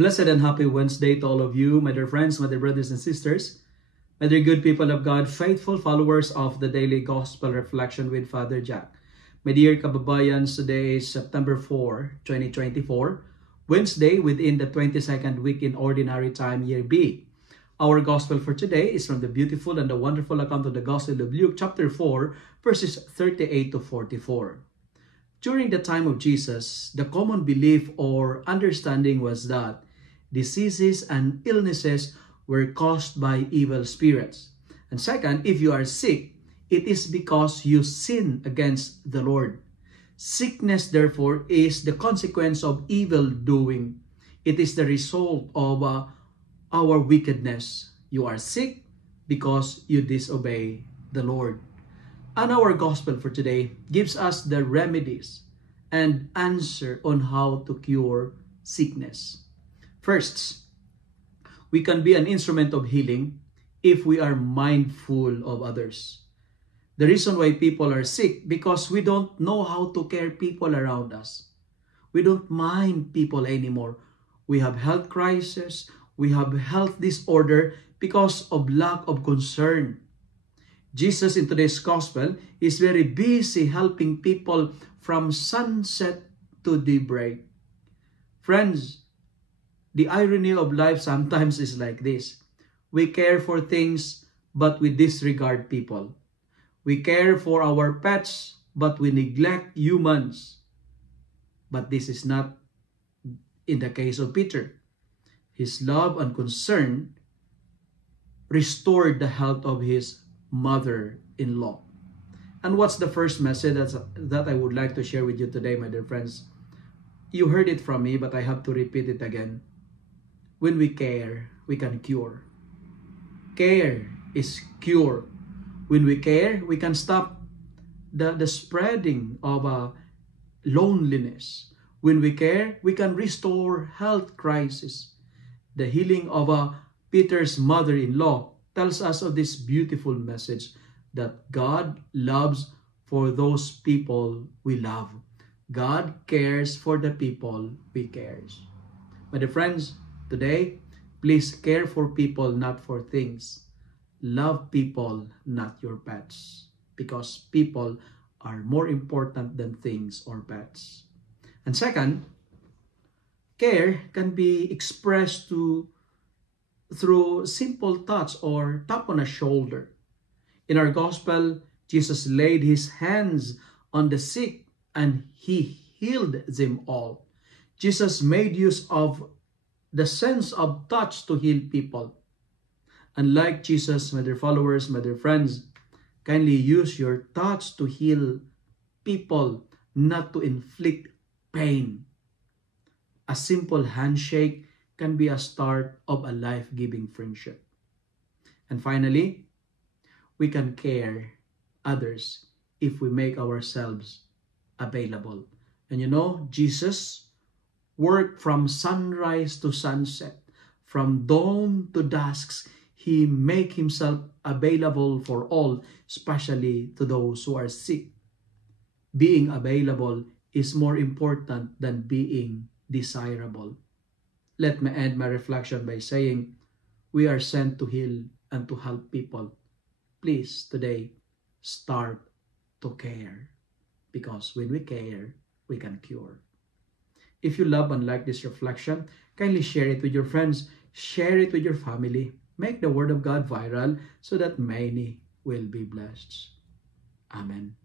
Blessed and happy Wednesday to all of you, my dear friends, my dear brothers and sisters, my dear good people of God, faithful followers of the Daily Gospel Reflection with Father Jack. My dear kababayans, today is September 4, 2024, Wednesday within the 22nd week in Ordinary Time, Year B. Our Gospel for today is from the beautiful and the wonderful account of the Gospel of Luke, chapter 4, verses 38 to 44. During the time of Jesus, the common belief or understanding was that diseases and illnesses were caused by evil spirits. And second, if you are sick, it is because you sin against the Lord. Sickness, therefore, is the consequence of evil doing. It is the result of our wickedness. You are sick because you disobey the Lord. And our gospel for today gives us the remedies and answer on how to cure sickness. First, we can be an instrument of healing if we are mindful of others. The reason why people are sick because we don't know how to care people around us. We don't mind people anymore. We have health crisis, we have health disorder because of lack of concern. Jesus in today's gospel is very busy helping people from sunset to daybreak. Friends, the irony of life sometimes is like this. We care for things, but we disregard people. We care for our pets, but we neglect humans. But this is not in the case of Peter. His love and concern restored the health of his mother-in-law. And what's the first message that I would like to share with you today, my dear friends? You heard it from me, but I have to repeat it again. When we care, we can cure. Care is cure. When we care, we can stop the spreading of loneliness. When we care, we can restore health crisis. The healing of Peter's mother-in-law tells us of this beautiful message that God loves for those people we love. God cares for the people we cares. My dear friends, today, please care for people, not for things. Love people, not your pets. Because people are more important than things or pets. And second, care can be expressed through simple touch or tap on a shoulder. In our gospel, Jesus laid his hands on the sick and he healed them all. Jesus made use of the sense of touch to heal people. Unlike Jesus, my dear followers, my dear friends, kindly use your touch to heal people, not to inflict pain. A simple handshake can be a start of a life-giving friendship. And finally, we can care others if we make ourselves available. And you know, Jesus worked from sunrise to sunset, from dawn to dusk. He make himself available for all, especially to those who are sick. Being available is more important than being desirable. Let me end my reflection by saying, we are sent to heal and to help people. Please, today, start to care. Because when we care, we can cure. If you love and like this reflection, kindly share it with your friends. Share it with your family. Make the Word of God viral so that many will be blessed. Amen.